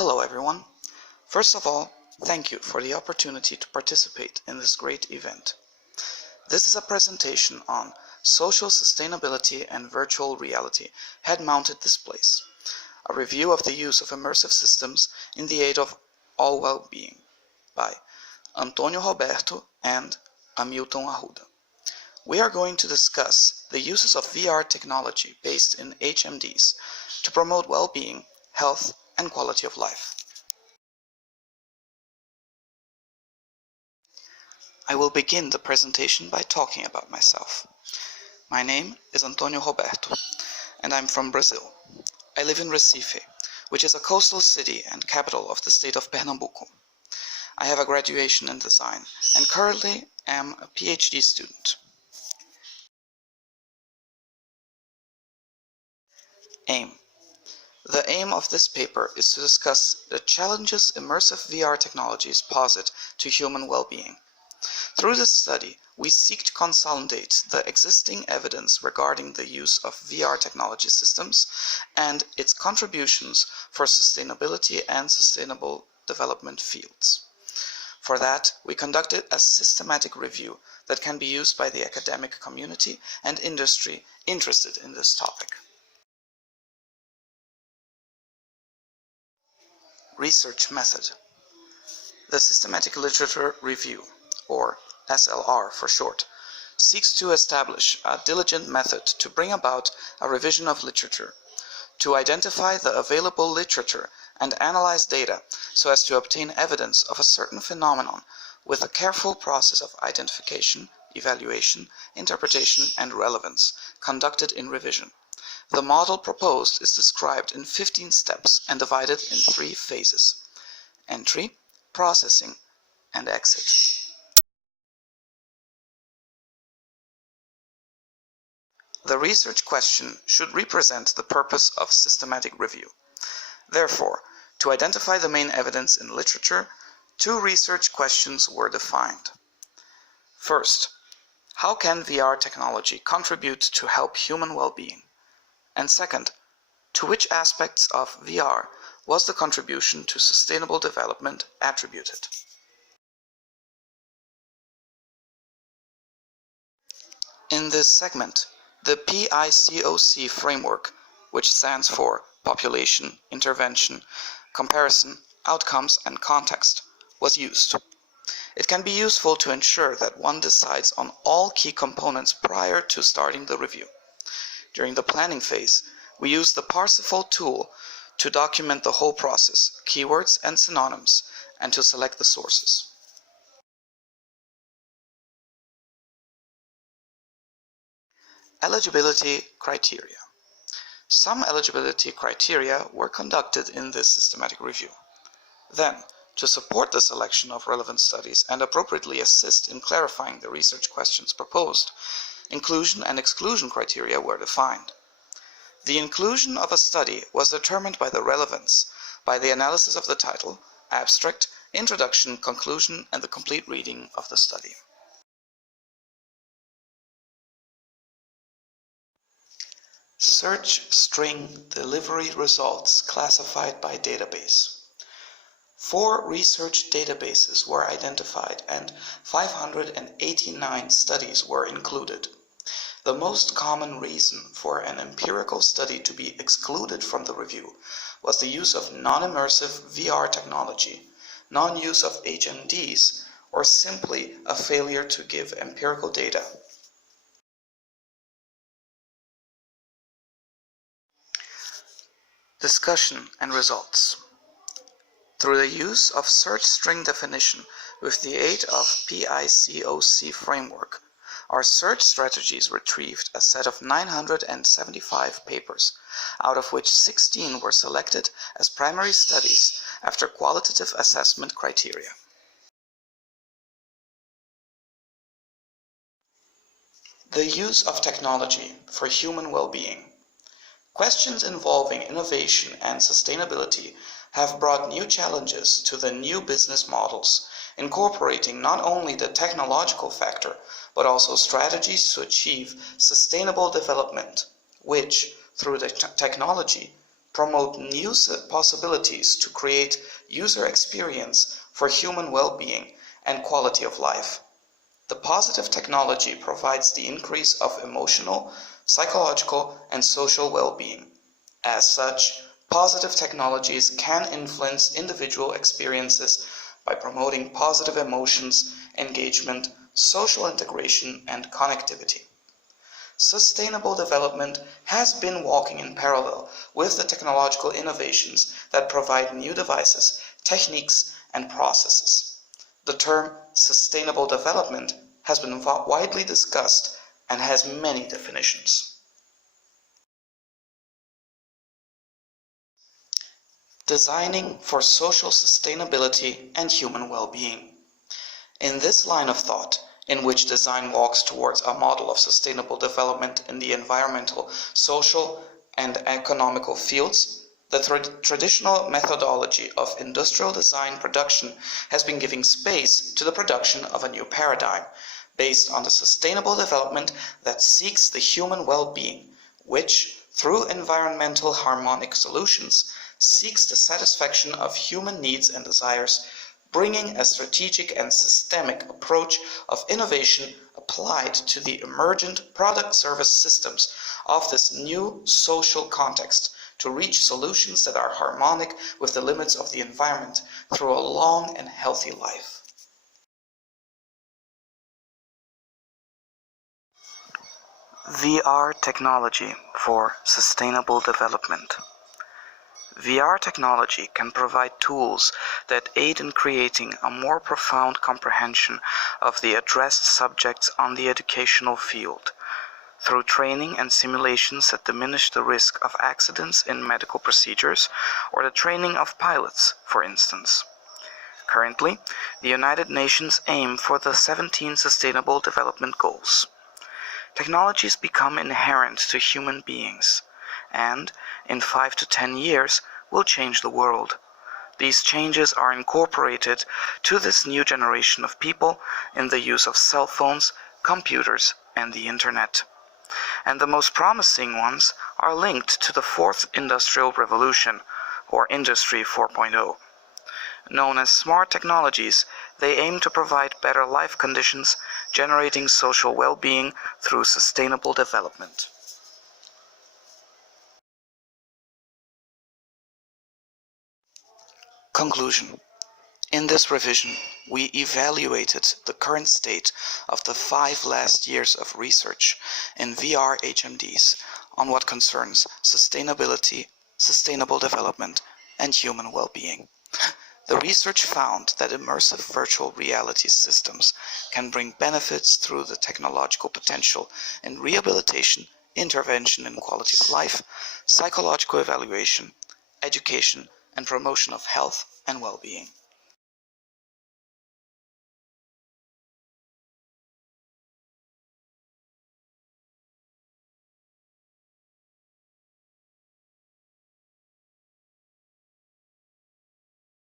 Hello everyone. First of all, thank you for the opportunity to participate in this great event. This is a presentation on social sustainability and virtual reality head-mounted displays, a review of the use of immersive systems in the aid of all well-being by Antônio Roberto and Hamilton Arruda. We are going to discuss the uses of VR technology based in HMDs to promote well-being, health, and quality of life. I will begin the presentation by talking about myself. My name is Antônio Roberto, and I'm from Brazil. I live in Recife, which is a coastal city and capital of the state of Pernambuco. I have a graduation in design and currently am a PhD student. Aim. The aim of this paper is to discuss the challenges immersive VR technologies posit to human well-being. Through this study, we seek to consolidate the existing evidence regarding the use of VR technology systems and its contributions for sustainability and sustainable development fields. For that, we conducted a systematic review that can be used by the academic community and industry interested in this topic. Research method. The systematic literature review, or SLR for short, seeks to establish a diligent method to bring about a revision of literature, to identify the available literature and analyze data so as to obtain evidence of a certain phenomenon with a careful process of identification, evaluation, interpretation, and relevance conducted in revision. The model proposed is described in 15 steps and divided in 3 phases: entry, processing, and exit. The research question should represent the purpose of systematic review. Therefore, to identify the main evidence in literature, 2 research questions were defined. First, how can VR technology contribute to help human well-being? And second, to which aspects of VR was the contribution to sustainable development attributed? In this segment, the PICOC framework, which stands for Population, Intervention, Comparison, Outcomes, and Context, was used. It can be useful to ensure that one decides on all key components prior to starting the review. During the planning phase, we use the Parsifal tool to document the whole process, keywords and synonyms, and to select the sources. Eligibility criteria. Some eligibility criteria were conducted in this systematic review. Then, to support the selection of relevant studies and appropriately assist in clarifying the research questions proposed, inclusion and exclusion criteria were defined. The inclusion of a study was determined by the relevance, by the analysis of the title, abstract, introduction, conclusion, and the complete reading of the study. Search string delivery results classified by database. 4 research databases were identified and 589 studies were included. The most common reason for an empirical study to be excluded from the review was the use of non-immersive VR technology, non-use of HMDs, or simply a failure to give empirical data. Discussion and results. Through the use of search string definition with the aid of PICOC framework, our search strategies retrieved a set of 975 papers, out of which 16 were selected as primary studies after qualitative assessment criteria. The use of technology for human well-being. Questions involving innovation and sustainability have brought new challenges to the new business models, incorporating not only the technological factor, but also strategies to achieve sustainable development, which, through the technology, promote new possibilities to create user experience for human well-being and quality of life. The positive technology provides the increase of emotional, psychological, and social well-being. As such, positive technologies can influence individual experiences by promoting positive emotions, engagement, social integration, and connectivity. Sustainable development has been walking in parallel with the technological innovations that provide new devices, techniques, and processes. The term sustainable development has been widely discussed and has many definitions. Designing for social sustainability and human well-being. In this line of thought, in which design walks towards a model of sustainable development in the environmental, social, and economical fields, the traditional methodology of industrial design production has been giving space to the production of a new paradigm, based on the sustainable development that seeks the human well-being, which, through environmental harmonic solutions, seeks the satisfaction of human needs and desires, bringing a strategic and systemic approach of innovation applied to the emergent product-service systems of this new social context to reach solutions that are harmonic with the limits of the environment through a long and healthy life. VR technology for sustainable development. VR technology can provide tools that aid in creating a more profound comprehension of the addressed subjects on the educational field, through training and simulations that diminish the risk of accidents in medical procedures or the training of pilots, for instance. Currently, the United Nations aim for the 17 Sustainable Development Goals. Technologies become inherent to human beings, and, in 5 to 10 years, will change the world. These changes are incorporated to this new generation of people in the use of cell phones, computers, and the internet. And the most promising ones are linked to the Fourth Industrial Revolution, or Industry 4.0. Known as smart technologies, they aim to provide better life conditions, generating social well-being through sustainable development. Conclusion. In this revision, we evaluated the current state of the 5 last years of research in VR HMDs on what concerns sustainability, sustainable development, and human well-being. The research found that immersive virtual reality systems can bring benefits through the technological potential in rehabilitation, intervention in quality of life, psychological evaluation, education, and promotion of health and well-being.